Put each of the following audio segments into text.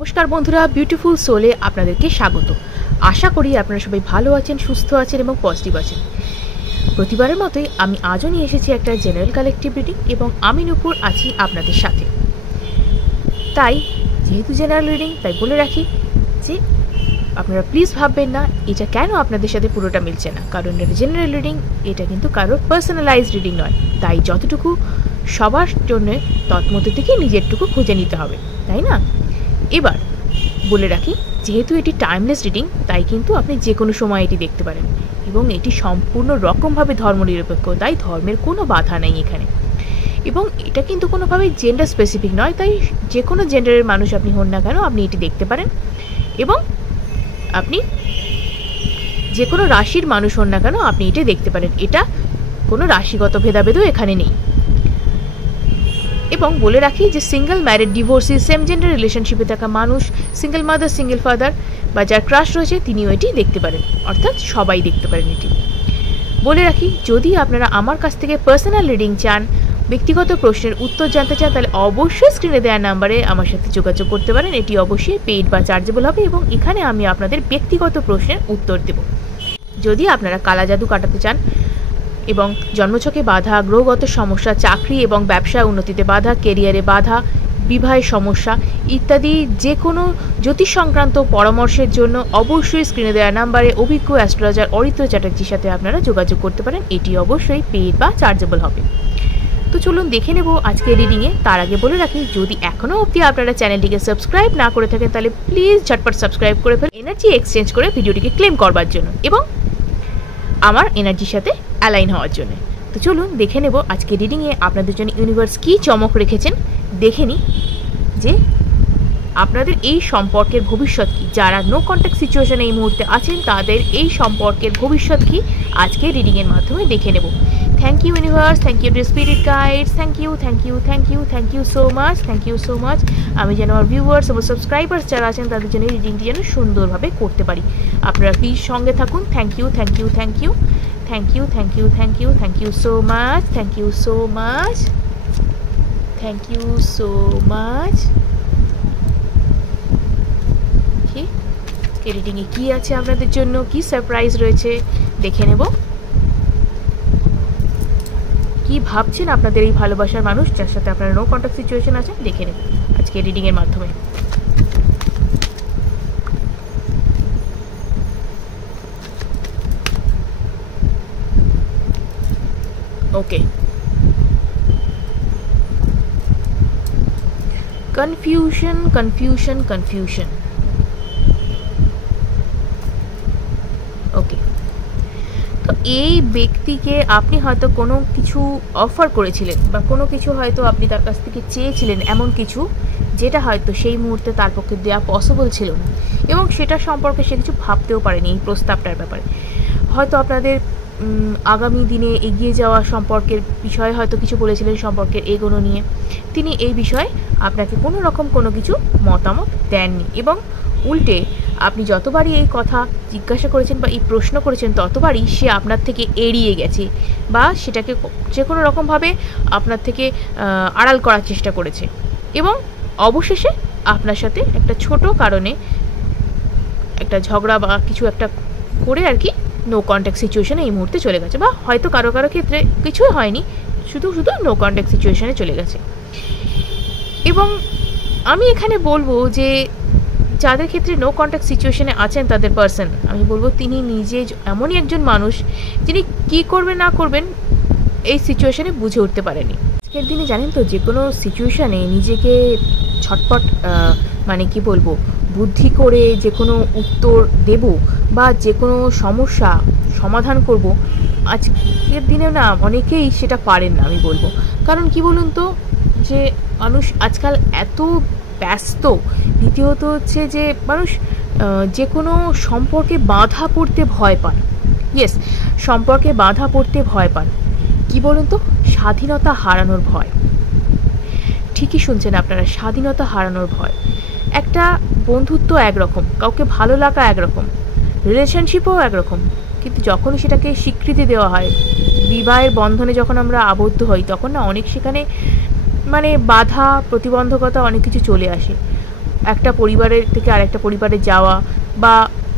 নমস্কার বন্ধুরা, বিউটিফুল সোলে আপনাদেরকে স্বাগত। আশা করি আপনারা সবাই ভালো আছেন, সুস্থ আছেন এবং পজিটিভ আছেন। প্রতিবারের মতোই আমি আজও নিয়ে এসেছি একটা জেনারেল কালেকটিভ রিডিং এবং আমি নূপুর আছি আপনাদের সাথে। তাই যেহেতু জেনারেল রিডিং, তাই বলে রাখি যে আপনারা প্লিজ ভাববেন না এটা কেন আপনাদের সাথে পুরোটা মিলছে না, কারণ এটা জেনারেল রিডিং, এটা কিন্তু কারোর পার্সোনালাইজড রিডিং নয়। তাই যতটুকু সবার জন্য তৎমধ্যে থেকে নিজেরটুকু খুঁজে নিতে হবে, তাই না? এবার বলে রাখি, যেহেতু এটি টাইমলেস রিডিং, তাই কিন্তু আপনি যে কোনো সময় এটি দেখতে পারেন এবং এটি সম্পূর্ণ রকমভাবে ধর্মনিরপেক্ষ, তাই ধর্মের কোনো বাধা নেই এখানে। এবং এটা কিন্তু কোনোভাবেই জেন্ডার স্পেসিফিক নয়, তাই যে কোনো জেন্ডারের মানুষ আপনি হন না কেন আপনি এটি দেখতে পারেন, এবং আপনি যে কোনো রাশির মানুষ হন না কেন আপনি এটি দেখতে পারেন। এটা কোনো রাশিগত ভেদাভেদও এখানে নেই। এবং বলে রাখি যে single married, divorcee, same gender রিলেশনশিপে থাকা মানুষ, সিঙ্গেল মাদার, সিঙ্গেল ফাদার বা যার ক্রাশ রয়েছে তিনিও এটি দেখতে পারেন, অর্থাৎ সবাই দেখতে পারেন এটি। বলে রাখি, যদি আপনারা আমার কাছ থেকে পার্সোনাল রিডিং চান, ব্যক্তিগত প্রশ্নের উত্তর জানতে চান, তাহলে অবশ্যই স্ক্রিনে দেওয়া নাম্বারে আমার সাথে যোগাযোগ করতে পারেন। এটি অবশ্যই পেইড বা চার্জেবল হবে এবং এখানে আমি আপনাদের ব্যক্তিগত প্রশ্নের উত্তর দেব। যদি আপনারা কালা জাদু কাটাতে চান এবং জন্মছকে বাধা, গ্রহগত সমস্যা, চাকরি এবং ব্যবসায় উন্নতিতে বাধা, কেরিয়ারে বাধা, বিবাহের সমস্যা ইত্যাদি যে কোনো জ্যোতিষ সংক্রান্ত পরামর্শের জন্য অবশ্যই স্ক্রিনে দেওয়া নাম্বারে অভিজ্ঞ অ্যাস্ট্রোলজার অরিত্র চ্যাটার্জির সাথে আপনারা যোগাযোগ করতে পারেন। এটি অবশ্যই পেইড বা চার্জেবল হবে। তো চলুন দেখে নেব আজকে রিডিংয়ে। তার আগে বলে রাখি, যদি এখনও অবধি আপনারা চ্যানেলটিকে সাবস্ক্রাইব না করে থাকেন তাহলে প্লিজ ঝটপট সাবস্ক্রাইব করে ফেলুন, এনার্জি এক্সচেঞ্জ করে ভিডিওটিকে ক্লেম করবার জন্য এবং আমার এনার্জির সাথে অ্যালাইন হওয়ার জন্য। তো চলুন দেখে নেব আজকে রিডিংয়ে আপনাদের জন্য ইউনিভার্স কী চমক রেখেছেন। দেখে নিই যে আপনাদের এই সম্পর্কের ভবিষ্যৎ কী। যারা নো কন্ট্যাক্ট সিচুয়েশনে এই মুহূর্তে আছেন তাদের এই সম্পর্কের ভবিষ্যৎ কী আজকে রিডিংয়ের মাধ্যমে দেখে নেব। Thank you universe, thank you dear spirit guides, thank you thank you thank you thank you so much, thank you so much. আমি যেন আমার ভিউয়ার্স এবং সাবস্ক্রাইবার্স যারা আছেন তাদের জন্য রিডিংটি যেন সুন্দরভাবে করতে পারি। আপনারা প্লিজ সঙ্গে থাকুন। Thank you thank you thank you thank you thank you thank you thank you so much, thank you so much, thank you so much. রিডিংয়ে কি আছে আপনাদের জন্য, কি সারপ্রাইজ রয়েছে দেখে নেব। কি ভাবছেন আপনাদের এই ভালোবাসার মানুষ যার সাথে আপনারা নো কন্ট্যাক্ট সিচুয়েশন আছেন, দেখে নেব আজকে রিডিংয়ের মাধ্যমে। ওকে, কনফিউশন কনফিউশন কনফিউশন। ওকে, তো এই ব্যক্তিকে আপনি হয়তো কোনো কিছু অফার করেছিলেন বা কোনো কিছু হয়তো আপনি তার কাছ থেকে চেয়েছিলেন, এমন কিছু যেটা হয়তো সেই মুহূর্তে তার পক্ষে দেওয়া পসিবল ছিল না এবং সেটা সম্পর্কে সে কিছু ভাবতেও পারেনি। এই প্রস্তাবটার ব্যাপারে হয়তো আপনাদের আগামী দিনে এগিয়ে যাওয়া সম্পর্কের বিষয়ে হয়তো কিছু বলেছিলেন, সম্পর্কের এগোনো নিয়ে তিনি এই বিষয়ে আপনাকে কোনো রকম কোনো কিছু মতামত দেননি এবং উল্টে আপনি যতবারই এই কথা জিজ্ঞাসা করেছেন বা এই প্রশ্ন করেছেন ততবারই সে আপনার থেকে এড়িয়ে গেছে বা সেটাকে যে কোনো রকমভাবে আপনার থেকে আড়াল করার চেষ্টা করেছে এবং অবশেষে আপনার সাথে একটা ছোট কারণে একটা ঝগড়া বা কিছু একটা করে আর কি নো কন্ট্যাক্ট সিচুয়েশনে এই মুহূর্তে চলে গেছে, বা হয়তো কারো কারো ক্ষেত্রে কিছুই হয়নি, শুধু শুধু নো কন্ট্যাক্ট সিচুয়েশনে চলে গেছে। এবং আমি এখানে বলবো যে যাদের ক্ষেত্রে নো কন্ট্যাক্ট সিচুয়েশনে আছেন তাদের পার্সন, আমি বলবো তিনি নিজে এমনই একজন মানুষ যিনি কী করবেন না করবেন এই সিচুয়েশনে বুঝে উঠতে পারেনি। আজকের দিনে জানেন তো, যে কোনো সিচুয়েশানে নিজেকে ছটপট মানে কি বলবো, বুদ্ধি করে যে কোনো উত্তর দেব বা যে কোনো সমস্যা সমাধান করব, আজকের দিনে না অনেকেই সেটা পারেন না আমি বলবো। কারণ কি বলুন তো, যে মানুষ আজকাল এত ব্যস্ত, দ্বিতীয়ত হচ্ছে যে মানুষ যে কোনো সম্পর্কে বাধা পড়তে ভয় পান। ইয়েস, সম্পর্কে বাধা পড়তে ভয় পান। কি বলুন তো, স্বাধীনতা হারানোর ভয়। ঠিকই শুনছেন আপনারা, স্বাধীনতা হারানোর ভয়। একটা বন্ধুত্ব একরকম, কাউকে ভালো লাগা একরকম, রিলেশনশিপও একরকম, কিন্তু যখনই সেটাকে স্বীকৃতি দেওয়া হয়, বিবাহের বন্ধনে যখন আমরা আবদ্ধ হই, তখন না অনেক সেখানে মানে বাধা প্রতিবন্ধকতা অনেক কিছু চলে আসে। একটা পরিবারের থেকে আরেকটা পরিবারে যাওয়া, বা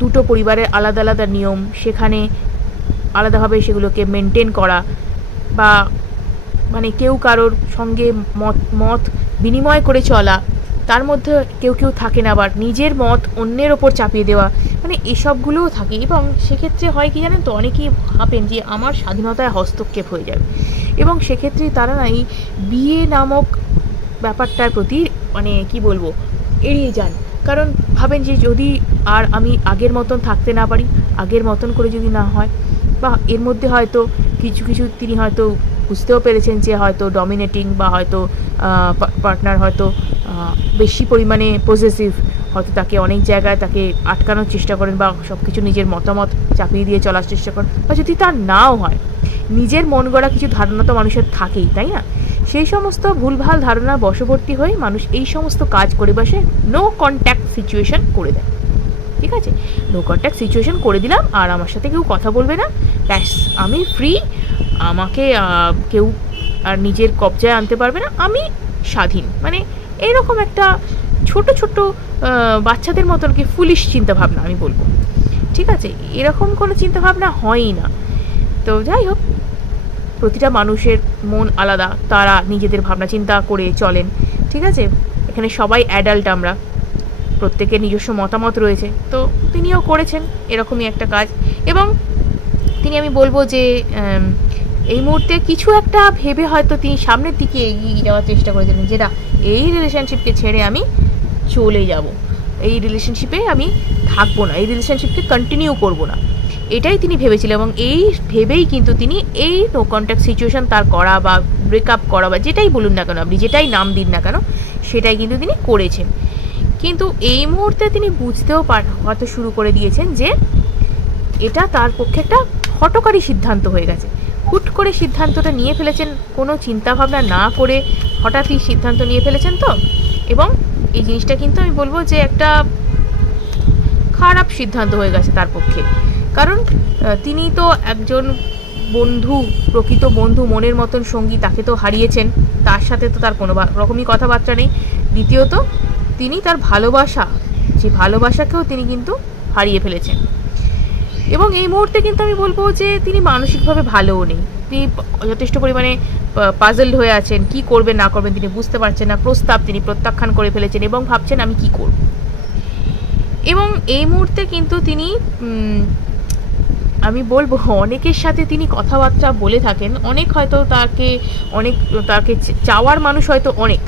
দুটো পরিবারের আলাদা আলাদা নিয়ম, সেখানে আলাদাভাবে সেগুলোকে মেনটেন করা, বা মানে কেউ কারোর সঙ্গে মত বিনিময় করে চলা, তার মধ্যে কেউ কেউ থাকেন আবার নিজের মত অন্যের ওপর চাপিয়ে দেওয়া, মানে এসবগুলোও থাকে। এবং সেক্ষেত্রে হয় কি জানেন তো, অনেকেই ভাবেন যে আমার স্বাধীনতায় হস্তক্ষেপ হয়ে যাবে, এবং সেক্ষেত্রে তারা না এই বিয়ে নামক ব্যাপারটার প্রতি মানে কি বলবো এড়িয়ে যান। কারণ ভাবেন যে যদি আর আমি আগের মতন থাকতে না পারি, আগের মতন করে যদি না হয়, বা এর মধ্যে হয়তো কিছু কিছু তিনি হয়তো বুঝতেও পেরেছেন যে হয়তো ডমিনেটিং, বা হয়তো পার্টনার হয়তো বেশি পরিমাণে পজেসিভ, হয়তো তাকে অনেক জায়গায় তাকে আটকানোর চেষ্টা করেন, বা সব কিছু নিজের মতামত চাপিয়ে দিয়ে চলার চেষ্টা করেন, বা যদি তার নাও হয়, নিজের মন গড়া কিছু ধারণা তো মানুষের থাকেই, তাই না? সেই সমস্ত ভুলভাল ধারণার বশবর্তী হয়ে মানুষ এই সমস্ত কাজ করে বসে নো কন্ট্যাক্ট সিচুয়েশন করে দেয়। ঠিক আছে, নো কন্ট্যাক্ট সিচুয়েশন করে দিলাম, আর আমার সাথে কেউ কথা বলবে না, ব্যাস আমি ফ্রি, আমাকে কেউ আর নিজের কবজায় আনতে পারবে না, আমি স্বাধীন। মানে এইরকম একটা ছোট ছোট বাচ্চাদের মতন কি ফুলিশ চিন্তাভাবনা আমি বলবো। ঠিক আছে, এরকম কোনো চিন্তাভাবনা হয়ই না। তো যাই হোক, প্রতিটা মানুষের মন আলাদা, তারা নিজেদের ভাবনা চিন্তা করে চলেন। ঠিক আছে, এখানে সবাই অ্যাডাল্ট, আমরা প্রত্যেকের নিজস্ব মতামত রয়েছে। তো তিনিও করেছেন এরকমই একটা কাজ, এবং তিনি আমি বলবো যে এই মুহূর্তে কিছু একটা ভেবে হয়তো তিনি সামনের দিকে এগিয়ে যাওয়ার চেষ্টা করেছিলেন, যেটা এই রিলেশনশিপকে ছেড়ে আমি চলে যাব, এই রিলেশনশিপে আমি থাকবো না, এই রিলেশনশিপকে কন্টিনিউ করবো না, এটাই তিনি ভেবেছিলেন। এবং এই ভেবেই কিন্তু তিনি এই নো কন্ট্যাক্ট সিচুয়েশন তার করা, বা ব্রেকআপ করা, বা যেটাই বলুন না কেন, আপনি যেটাই নাম দিন না কেন, সেটাই কিন্তু তিনি করেছেন। কিন্তু এই মুহূর্তে তিনি বুঝতেও হয়তো শুরু করে দিয়েছেন যে এটা তার পক্ষে একটা হঠকারী সিদ্ধান্ত হয়ে গেছে। হুট করে সিদ্ধান্তটা নিয়ে ফেলেছেন, কোনো চিন্তাভাবনা না করে হঠাৎই সিদ্ধান্ত নিয়ে ফেলেছেন। তো এবং এই জিনিসটা কিন্তু আমি বলবো যে একটা খারাপ সিদ্ধান্ত হয়ে গেছে তার পক্ষে। কারণ তিনি তো একজন বন্ধু, প্রকৃত বন্ধু, মনের মতন সঙ্গী, তাকে তো হারিয়েছেন, তার সাথে তো তার কোনো রকমই কথাবার্তা নেই। দ্বিতীয়ত তিনি তার ভালোবাসা, যে ভালোবাসাকেও তিনি কিন্তু হারিয়ে ফেলেছেন। এবং এই মুহূর্তে কিন্তু আমি বলবো যে তিনি মানসিকভাবে ভালোও নেই, তিনি যথেষ্ট পরিমাণে পাজলড হয়ে আছেন, কি করবেন না করবেন তিনি বুঝতে পারছেন না। প্রস্তাব তিনি প্রত্যাখ্যান করে ফেলেছেন এবং ভাবছেন আমি কি করব। এবং এই মুহূর্তে কিন্তু তিনি আমি বলবো অনেকের সাথে তিনি কথাবার্তা বলে থাকেন, অনেক হয়তো তাকে চাওয়ার মানুষ হয়তো অনেক,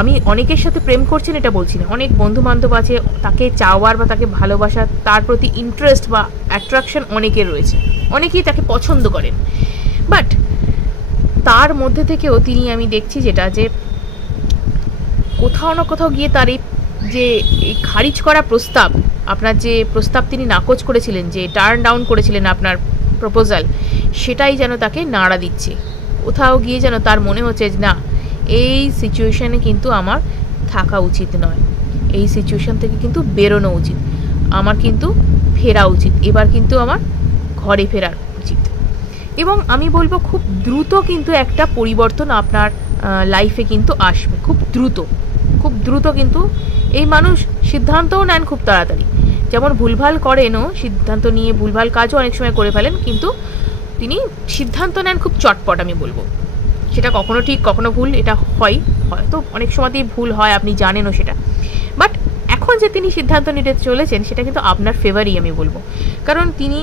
আমি অনেকের সাথে প্রেম করছেন এটা বলছি না, অনেক বন্ধু বান্ধব আছে তাকে চাওয়ার বা তাকে ভালোবাসা, তার প্রতি ইন্টারেস্ট বা অ্যাট্রাকশন অনেকের রয়েছে, অনেকেই তাকে পছন্দ করেন। বাট তার মধ্যে থেকেও তিনি আমি দেখছি যেটা, যে কোথাও না কোথাও গিয়ে তার যে খারিজ করা প্রস্তাব, আপনার যে প্রস্তাব তিনি নাকচ করেছিলেন, যে টার্ন ডাউন করেছিলেন আপনার প্রপোজাল, সেটাই যেন তাকে নাড়া দিচ্ছে। কোথাও গিয়ে যেন তার মনে হচ্ছে না, এই সিচুয়েশানে কিন্তু আমার থাকা উচিত নয়, এই সিচুয়েশান থেকে কিন্তু বেরোনো উচিত, আমার কিন্তু ফেরা উচিত, এবার কিন্তু আমার ঘরে ফেরার উচিত। এবং আমি বলবো খুব দ্রুত কিন্তু একটা পরিবর্তন আপনার লাইফে কিন্তু আসবে, খুব দ্রুত কিন্তু এই মানুষ সিদ্ধান্তও নেন খুব তাড়াতাড়ি। যেমন ভুলভাল করেনও, সিদ্ধান্ত নিয়ে ভুলভাল কাজও অনেক সময় করে ফেলেন, কিন্তু তিনি সিদ্ধান্ত নেন খুব চটপট। আমি বলবো সেটা কখনো ঠিক কখনো ভুল, এটা হয়তো অনেক সময়তেই ভুল হয়, আপনি জানেনও সেটা। বাট এখন যে তিনি সিদ্ধান্ত নিতে চলেছেন সেটা কিন্তু আপনার ফেভারই আমি বলবো, কারণ তিনি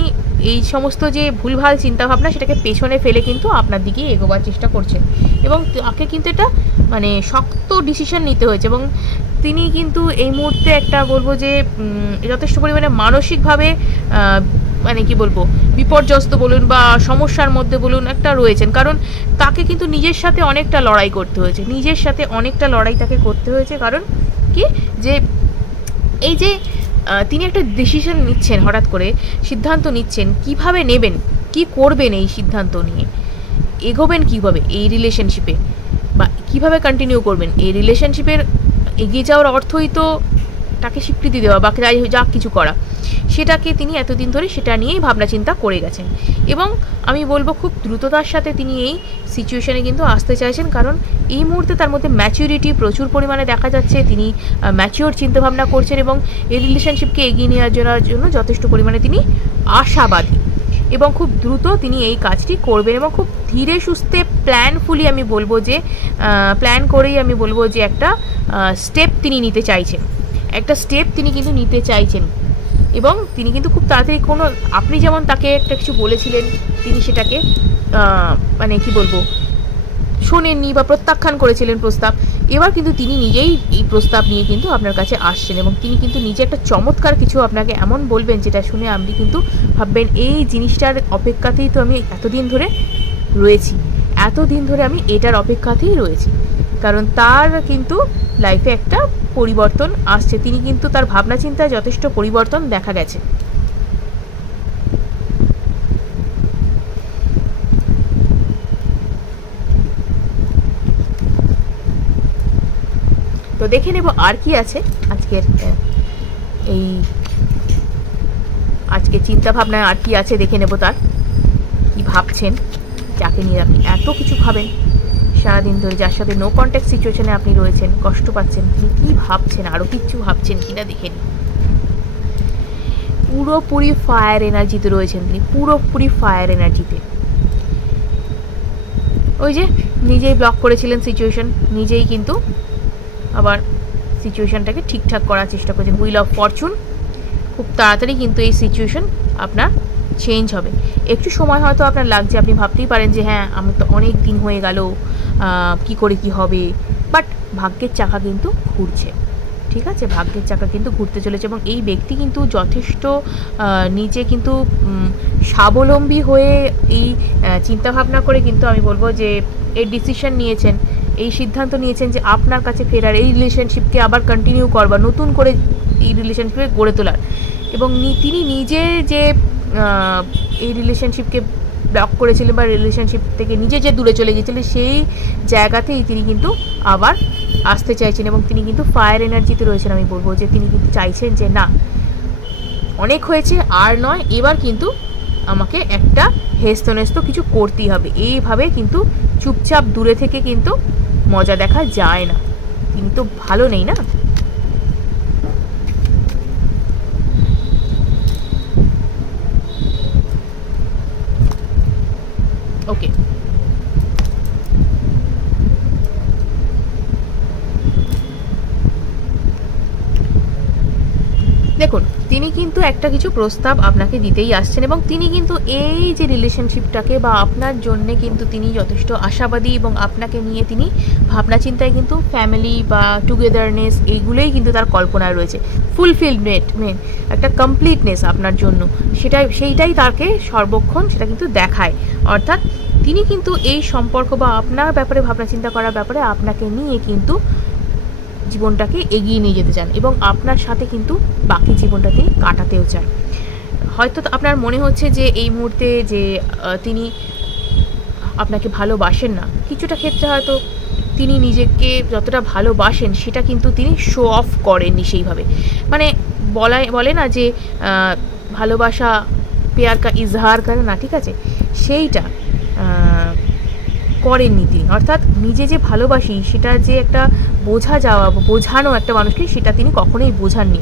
এই সমস্ত যে ভুলভাল চিন্তাভাবনা সেটাকে পেছনে ফেলে কিন্তু আপনার দিকে এগোবার চেষ্টা করছেন। এবং তাকে কিন্তু এটা মানে শক্ত ডিসিশন নিতে হয়েছে, এবং তিনি কিন্তু এই মুহূর্তে একটা বলবো যে যথেষ্ট পরিমাণে মানসিকভাবে মানে কি বলবো বিপর্যস্ত বলুন বা সমস্যার মধ্যে বলুন একটা রয়েছেন। কারণ তাকে কিন্তু নিজের সাথে অনেকটা লড়াই করতে হয়েছে, কারণ কি যে এই যে তিনি একটা ডিসিশন নিচ্ছেন, হঠাৎ করে সিদ্ধান্ত নিচ্ছেন, কিভাবে নেবেন, কি করবেন, এই সিদ্ধান্ত নিয়ে এগোবেন কীভাবে এই রিলেশনশিপে, বা কিভাবে কন্টিনিউ করবেন এই রিলেশনশিপের। এগিয়ে যাওয়ার অর্থই তো তাকে স্বীকৃতি দেওয়া বা যা কিছু করা, সেটাকে তিনি এতদিন ধরে সেটা নিয়েই ভাবনা চিন্তা করে গেছেন। এবং আমি বলবো খুব দ্রুততার সাথে তিনি এই সিচুয়েশনে কিন্তু আসতে চাইছেন, কারণ এই মুহূর্তে তার মধ্যে ম্যাচিউরিটি প্রচুর পরিমাণে দেখা যাচ্ছে। তিনি ম্যাচিওর চিন্তাভাবনা করছেন এবং এই রিলেশনশিপকে এগিয়ে নিয়ে যাওয়ার জন্য যথেষ্ট পরিমাণে তিনি আশাবাদী, এবং খুব দ্রুত তিনি এই কাজটি করবেন এবং খুব ধীরে সুস্থে প্ল্যানফুলি আমি বলবো যে প্ল্যান করেই আমি বলবো যে একটা স্টেপ তিনি নিতে চাইছেন, একটা স্টেপ তিনি কিন্তু নিতে চাইছেন। এবং তিনি কিন্তু খুব তাড়াতাড়ি কোনো, আপনি যেমন তাকে একটা কিছু বলেছিলেন তিনি সেটাকে মানে কি বলবো শোনেননি বা প্রত্যাখ্যান করেছিলেন প্রস্তাব, এবার কিন্তু তিনি নিজেই এই প্রস্তাব নিয়ে কিন্তু আপনার কাছে আসছেন এবং তিনি কিন্তু নিজে একটা চমৎকার কিছু আপনাকে এমন বলবেন যেটা শুনে আপনি কিন্তু ভাববেন এই জিনিসটার অপেক্ষাতেই তো আমি এতদিন ধরে রয়েছি, এতদিন ধরে আমি এটার অপেক্ষাতেই রয়েছি। কারণ তার কিন্তু লাইফে একটা পরিবর্তন আসছে, তিনি কিন্তু তার ভাবনা চিন্তায় যথেষ্ট পরিবর্তন দেখা গেছে। তো দেখে নেব আর কি আছে আজকের চিন্তা ভাবনায়, আর কি আছে দেখে নেব, তার কি ভাবছেন, যাকে নিয়ে আপনি এত কিছু ভাবেন সারাদিন ধরে, যার সাথে নো কন্ট্যাক্ট সিচুয়েশনে আপনি রয়েছেন, কষ্ট পাচ্ছেন, তিনি কি ভাবছেন, আরও কিছু ভাবছেন কিনা দেখে নিন। পুরোপুরি ফায়ার এনার্জিতে রয়েছেন তিনি, পুরোপুরি ফায়ার এনার্জিতে। ওই যে নিজেই ব্লক করেছিলেন সিচুয়েশন, নিজেই কিন্তু আবার সিচুয়েশনটাকে ঠিকঠাক করার চেষ্টা করছেন। হুইল অফ ফরচুন, খুব তাড়াতাড়ি কিন্তু এই সিচুয়েশন আপনার চেঞ্জ হবে। একটু সময় হয়তো আপনার লাগছে, আপনি ভাবতেই পারেন যে হ্যাঁ আমার তো অনেক দিন হয়ে গেল, কি করে কি হবে, বাট ভাগ্যের চাকা কিন্তু ঘুরছে, ঠিক আছে, ভাগ্যের চাকা কিন্তু ঘুরতে চলেছে। এবং এই ব্যক্তি কিন্তু যথেষ্ট নিজে কিন্তু স্বাবলম্বী হয়ে এই চিন্তাভাবনা করে কিন্তু আমি বলবো যে এই ডিসিশন নিয়েছেন, এই সিদ্ধান্ত নিয়েছেন যে আপনার কাছে ফেরার, এই রিলেশনশিপকে আবার কন্টিনিউ করবার, নতুন করে এই রিলেশনশিপকে গড়ে তোলার। এবং তিনি নিজে যে এই রিলেশনশিপকে ব্লক করেছিলেন বা রিলেশনশিপ থেকে নিজে যে দূরে চলে গিয়েছিলেন, সেই জায়গাতেই তিনি কিন্তু আবার আসতে চাইছেন এবং তিনি কিন্তু ফায়ার এনার্জিতে রয়েছেন। আমি বলবো যে তিনি কিন্তু চাইছেন যে না, অনেক হয়েছে, আর নয়, এবার কিন্তু আমাকে একটা হেস্তনেস্ত কিছু করতেই হবে। এইভাবে কিন্তু চুপচাপ দূরে থেকে কিন্তু মজা দেখা যায় না, তিনি তো ভালো নেই না। ওকে, দেখুন তিনি কিন্তু একটা কিছু প্রস্তাব আপনাকে দিতেই আসছেন এবং তিনি কিন্তু এই যে রিলেশনশিপটাকে বা আপনার জন্যে কিন্তু তিনি যথেষ্ট আশাবাদী এবং আপনাকে নিয়ে তিনি ভাবনা চিন্তায় কিন্তু ফ্যামিলি বা টুগেদারনেস এইগুলোই কিন্তু তার কল্পনায় রয়েছে। ফুলফিলমেন্ট, একটা কমপ্লিটনেস আপনার জন্য, সেইটাই তাকে সর্বক্ষণ সেটা কিন্তু দেখায়। অর্থাৎ তিনি কিন্তু এই সম্পর্ক বা আপনার ব্যাপারে ভাবনা চিন্তা করার ব্যাপারে আপনাকে নিয়ে কিন্তু জীবনটাকে এগিয়ে নিয়ে যেতে চান এবং আপনার সাথে কিন্তু বাকি জীবনটা তিনি কাটাতেও চান। হয়তো আপনার মনে হচ্ছে যে এই মুহূর্তে যে তিনি আপনাকে ভালোবাসেন না, কিছুটা ক্ষেত্রে হয়তো তিনি নিজেকে যতটা ভালোবাসেন সেটা কিন্তু তিনি শো অফ করেননি সেইভাবে। মানে বলে না যে ভালোবাসা প্যার কা ইজহার করে না, ঠিক আছে, সেইটা করেননি তিনি। অর্থাৎ নিজে যে ভালোবাসি সেটা যে একটা বোঝানো একটা মানুষকে, সেটা তিনি কখনোই বোঝাননি।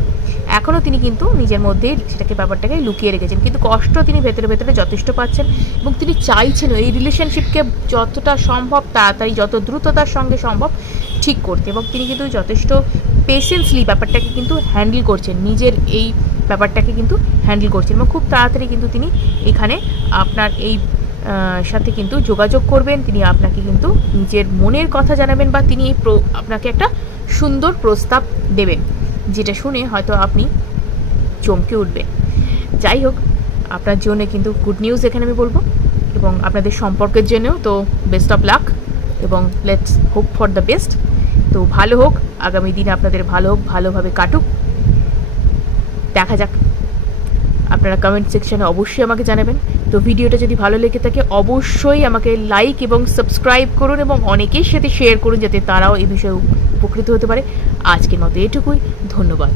এখনও তিনি কিন্তু নিজের মধ্যেই সেটাকে ব্যাপারটাকে লুকিয়ে রেখেছেন, কিন্তু কষ্ট তিনি ভেতরে ভেতরে যথেষ্ট পাচ্ছেন এবং তিনি চাইছেন এই রিলেশনশিপকে যতটা সম্ভব তাড়াতাড়ি, যত দ্রুততার সঙ্গে সম্ভব ঠিক করতে। এবং তিনি কিন্তু যথেষ্ট পেশেন্সলি ব্যাপারটাকে কিন্তু হ্যান্ডেল করছেন, নিজের এই ব্যাপারটাকে কিন্তু হ্যান্ডেল করছেন এবং খুব তাড়াতাড়ি কিন্তু তিনি এখানে আপনার এই সাথে কিন্তু যোগাযোগ করবেন। তিনি আপনাকে কিন্তু নিজের মনের কথা জানাবেন বা তিনি আপনাকে একটা সুন্দর প্রস্তাব দেবেন, যেটা শুনে হয়তো আপনি চমকে উঠবেন। যাই হোক, আপনার জন্য কিন্তু গুড নিউজ এখানে আমি বলবো এবং আপনাদের সম্পর্কের জন্যও তো বেস্ট অফ লাক এবং let's hope for the best. তো ভালো হোক, আগামী দিনে আপনাদের ভালো হোক, ভালোভাবে কাটুক, দেখা যাক। আপনারা কমেন্ট সেকশনে অবশ্যই আমাকে জানাবেন। তো ভিডিওটা যদি ভালো লেগে থাকে অবশ্যই আমাকে লাইক এবং সাবস্ক্রাইব করুন এবং অনেকের সাথে শেয়ার করুন যাতে তারাও এই বিষয়ে উপকৃত হতে পারে। আজকের মতো এটুকুই, ধন্যবাদ।